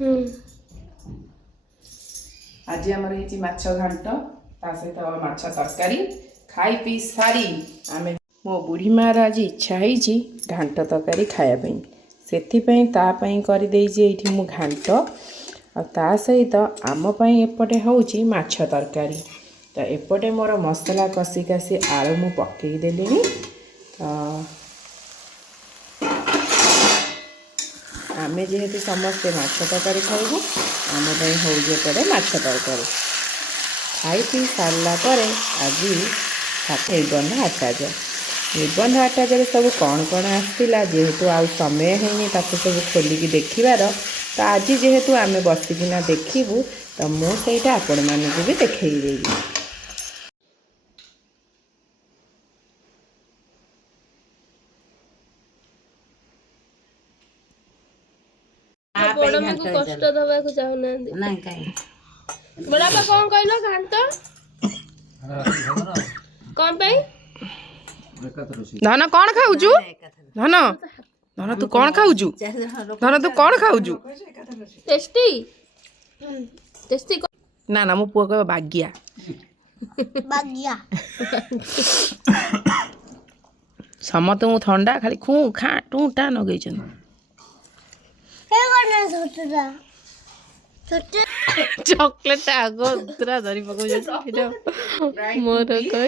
आज आमर ये माछ घांट ता सहित माछ तरकारी खाई पी सारी आमे मो बुढ़ी मार आज इच्छा है घांट तरकारी खायापी से कर मु घांट आ सहित आमपाई एपटे हूँ माछ तरकारी तो एपटे मोर मसला कषी कासी आलू मु पकईदेली आमे जेहेतु समस्ते माछ तरकारी खाइबू आमपाई होपटे माछ तरकारी खाई पी सारा आज निबंध आचार्य निबंध आचार्य सब कौन कौन आसला जेहेतु आ समय है सब खोलिकी देखार तो आज जेहेतु आम बसिकिना देखू तो मुझे आपण मानक भी देखी कष्ट दबा को चाहूना बड़ा कौन कहलो घांट कौन पे धन कौन खाऊचु धन धन तू कौन खाऊचु धन तू कौन खाऊचु टेस्टी टेस्टी ना ना मो पुआ कह बागिया बागिया समत मु ठंडा खाली खू खा टू टा नगई चॉकलेट आगो उतरा धरी पकाउ मोर कह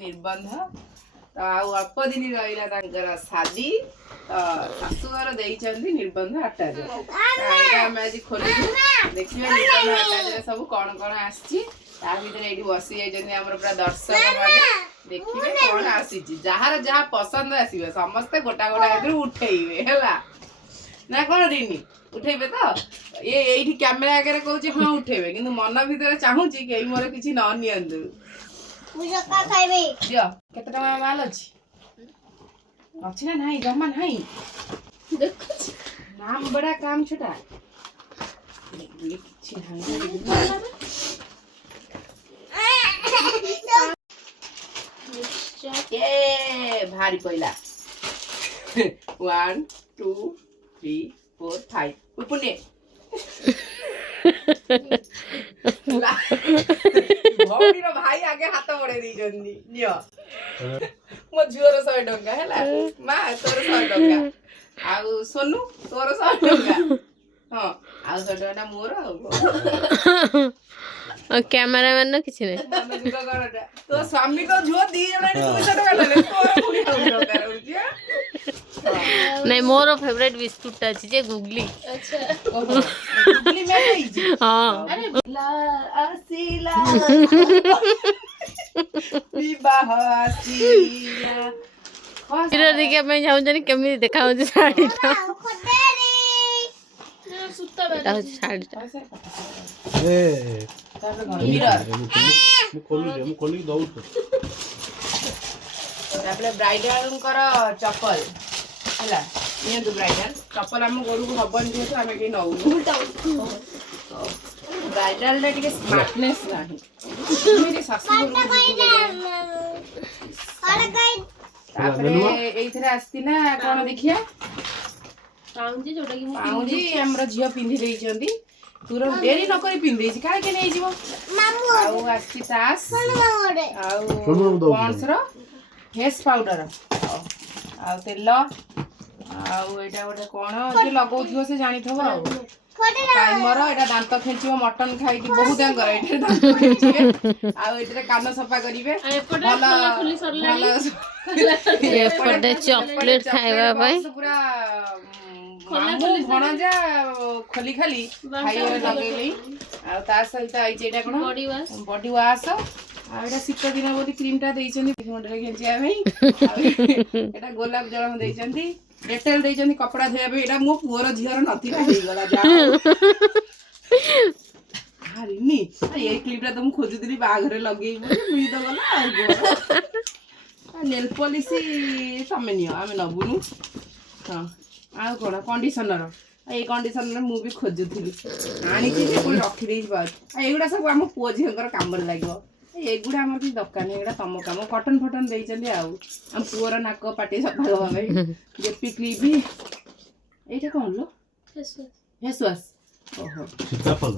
निबंध तो अल्प दिन रहा शादी शाशुघर देइचंदी निबंध आचार्य आज खोलू देखिए निबंध आचार्य सब कौन कौन आसी बसी जाइए पूरा दर्शक मैंने देखिए कौन आसी जार जहाँ पसंद आसवे समस्ते गोटा गोटा उठेबे है ना कौन रिनी उठेबे तो ये कैमेरा आगे कहूँ हाँ उठेबे कि मन भीतर चाहूँगी कि मोर किसी न नियंतु दियो केते टका माल अच्छी ना नहीं जमा नहीं नाम बड़ा काम छोटा भारी पहला 1 2 3 4 5 पुणे भौणी भाई आगे हाथ बढ़े दी मो झीवर 100 टंका है माँ तोर 100 टंका आउ सोनू तोर 100 टंका हाँ आउ 100 टंका मोर कैमरामैन किसी नहीं तो स्वामी को झुआ दी जने 200 टका ले तोर नहीं मोर फेवरेट बिस्कुट अछि जे गुगली अच्छा गुगली में नहीं हां अरे ला आसीला विवाह आसीला फिर देखिए मैं जाऊं जानी केमी देखा हो साड़ी ता सुत्ता बेटा साड़ी ए मिरर मु खोली दऊ तापले ब्राइडल चप्पल है नियंतु ब्राइडल चप्पल आम गोरु को हबन जेहेतु आम कहीं नौ ब्राइडल टे स्मार्टनेस नहीं आसला कौन देखिया पाउजी आमर झील पिंधि देइचंदी तुरंत डेरी नक पिंधे क्या नहीं तास पॉन्ड्स रो फेस पाउडर आ तेल आटा गोटे कौन लगौ से जानी थो टाइमर एटा दांत खेचिबो मटन खाई बहुत एटे दांत खेचिबे आ कान सफा करिवे एपटे चॉकलेट खाइबा भाई पूरा भणजा खोली खाली खाइबा लगेली आ ता सहित आइचे एटा कोन बॉडी वाश आटा शीत दिन बोली क्रीम टा देइचंदी मुंडरे घेंचिया भाई एटा गोलाप जल देइचंदी डेटेल देइचंदी कपड़ा धोया भाई एटा मो पुअर झियर नथिला हेई गला जा हारी नी ए क्लिप टा तुम खोजुतली बाघरे लगेई मुई तो गला आ नेल पॉलिश तमे नियो आमे नबुनु हां आ कोन कंडीशनर ए कंडीशनर मु भी खोजुतली आनी कि कोन रखी देई बात एगुडा सब हम पुओ झियर काम लागो एगुड़ा आम कि दरकार नहीं एगुड़ा तुम कम कटन फटन देइचंदी आउ हम पुअर नाक पाटी सफा हवा भाई जेपी क्लिप भी एटा कोन लो ଫେସୱାଶ ଓହୋ ସୀତାଫଳ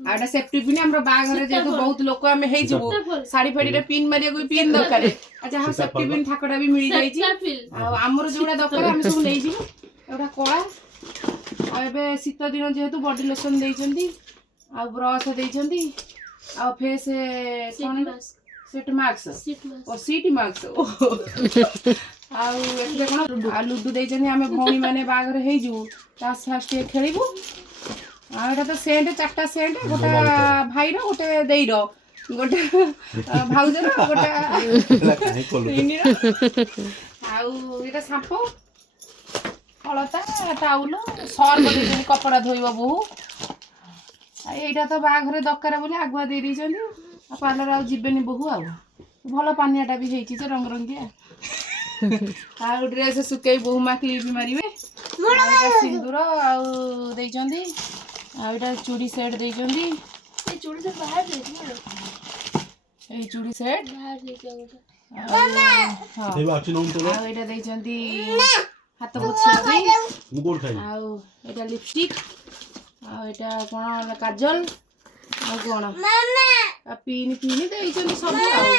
ଆଉ ଏଟା ସେଫ୍ଟି ପିନ୍ ଆମର ବାହାଘରେ ଯେହେତୁ ବହୁତ ଲୋକ ଆମେ ହେଇଯିବୁ ଶାଢୀ ଫାଡିରେ ପିନ୍ ମାରିବାକୁ ବି ପିନ୍ ଦରକାର ଆଉ ଯାହା ସେଫ୍ଟି ପିନ୍ ଥାକଟା ବି ମିଳିଯାଇଛି ଆଉ ଆମର ଯୋଉଟା ଦରକାର ଆମେ ସବୁ ନେଇଯିବୁ ଏଗୁଡ଼ା କଳା ଆଉ ଏବେ ଶୀତ ଦିନ ଯେହେତୁ ବଡି ଲୋସନ ଦେଇଛନ୍ତି ଆଉ ବ୍ରଶ ଦେଇଛନ୍ତି ଆଉ ଫେସ୍ ସିଟ୍ ମାସ୍କ ଓ ସିଟ୍ ମାସ୍କ ଆଉ ଏଥିରେ କଣ ଆଉ ଲୁଡୁ ଦେଇଛନ୍ତି ଆମେ ଭଉଣୀ ମାନେ ବାହାଘର ହେଇଯିବୁ ତାସ୍ ଫାସ୍ ଟିକେ ଖେଳିବୁ ଆଉ ଏଇଟା ତ ସେଣ୍ଟ 4ଟା ସେଣ୍ଟ ଗୋଟେ ଭାଇର ଗୋଟେ ଦେଇର ଗୋଟେ ଭାଉଜର ଗୋଟେ ଇନିର ଆଉ ଏଇଟା ସାମ୍ପୁ ଅଳତା ଟାଉଲ ସର୍ଫ ଦେଇଛନ୍ତି କପଡ଼ା ଧୋଇବ ବୋହୁ ଆଉ ଏଇଟା ତ ବାହାଘରେ ଦରକାର ବୋଲି ଆଗୁଆ ଦେଇ ଦେଇଛନ୍ତି ଆଉ ପାର୍ଲର ଆଉ ଯିବେନି ବୋହୁ ଆଉ ଭଲ ପାନିଆଟା ବି ହେଇଛି ଯେ ରଙ୍ଗରଙ୍ଗିଆ ଆଉ ଡ୍ରେସ୍ ଶୁଖେଇ ବୋହୁ ମା କ୍ଲିପ୍ ମାରିବେ ଆଉ ଏଇଟା ସିନ୍ଦୁର ଆଉ ଦେଇଛନ୍ତି ଆଉ ଏଇଟା ଚୁଡ଼ି ସେଟ୍ ଦେଇଛନ୍ତି ଏଇ ଚୁଡ଼ି ସେଟ୍ ଆଉ ଏଇଟା ଦେଇଛନ୍ତି ହାତ ପୋଛିବା ପାଇଁ ଆଉ ଏଇଟା ଲିପଷ୍ଟିକ୍ ଆଉ ଏଇଟା କଣ କାଜଲ ଆଉ କଣ ଆଉ ପିନ୍ ଦେଇଛନ୍ତି ସବୁ ଆଉ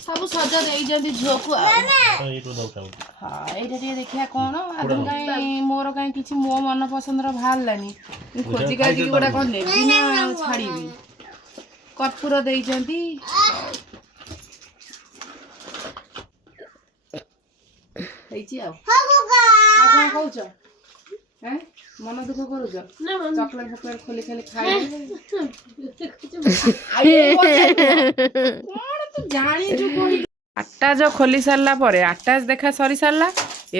ସବୁ ସଜ ଦେଇଛନ୍ତି ଝିଅକୁ ଆଉ ହଁ ଏଇଟା ଟିକେ ଦେଖିବା କଣ ଆଦৌ କାହିଁ ମୋର କାହିଁ କିଛି ମୋ ମନ ପସନ୍ଦର ବାହାରିଲାନି ଖୋଜି କାଜିକି ଗୋଟା କଣ ନେବି ନା ଛାଡ଼ିବି କର୍ପୂର ଦେଇଛନ୍ତି ହେଇଛି ଆଉ କଣ କହୁଛ ମନ ଦୁଃଖ କରୁଛ ଚକଲେଟ ଫକଲେଟ ଖୋଲି ଖାଲି ଖାଇବେ କଣ ତୁ ଜାଣିଛୁ କହିଲୁ ଆଟାଜ ଖୋଲି ସାରିଲା ପରେ ଆଟାଜ ଦେଖା ସରି ସାରିଲା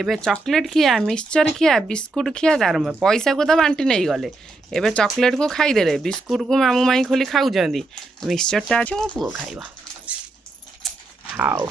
ଏବେ ଚକଲେଟ ଖିଆ ମିକ୍ସଚର ଖିଆ ବିସ୍କୁଟ ଖିଆ ଆରମ୍ଭ ପଇସାକୁ ତ ବାଣ୍ଟି ନେଇଗଲେ ଏବେ ଚକଲେଟକୁ ଖାଇଦେଲେ ବିସ୍କୁଟକୁ ମାମୁଁ ମାଇଁ ଖୋଲି ଖାଉଛନ୍ତି ମିକ୍ସଚରଟା ଅଛି ମୋ ପୁଅ ଖାଇବ ହଉ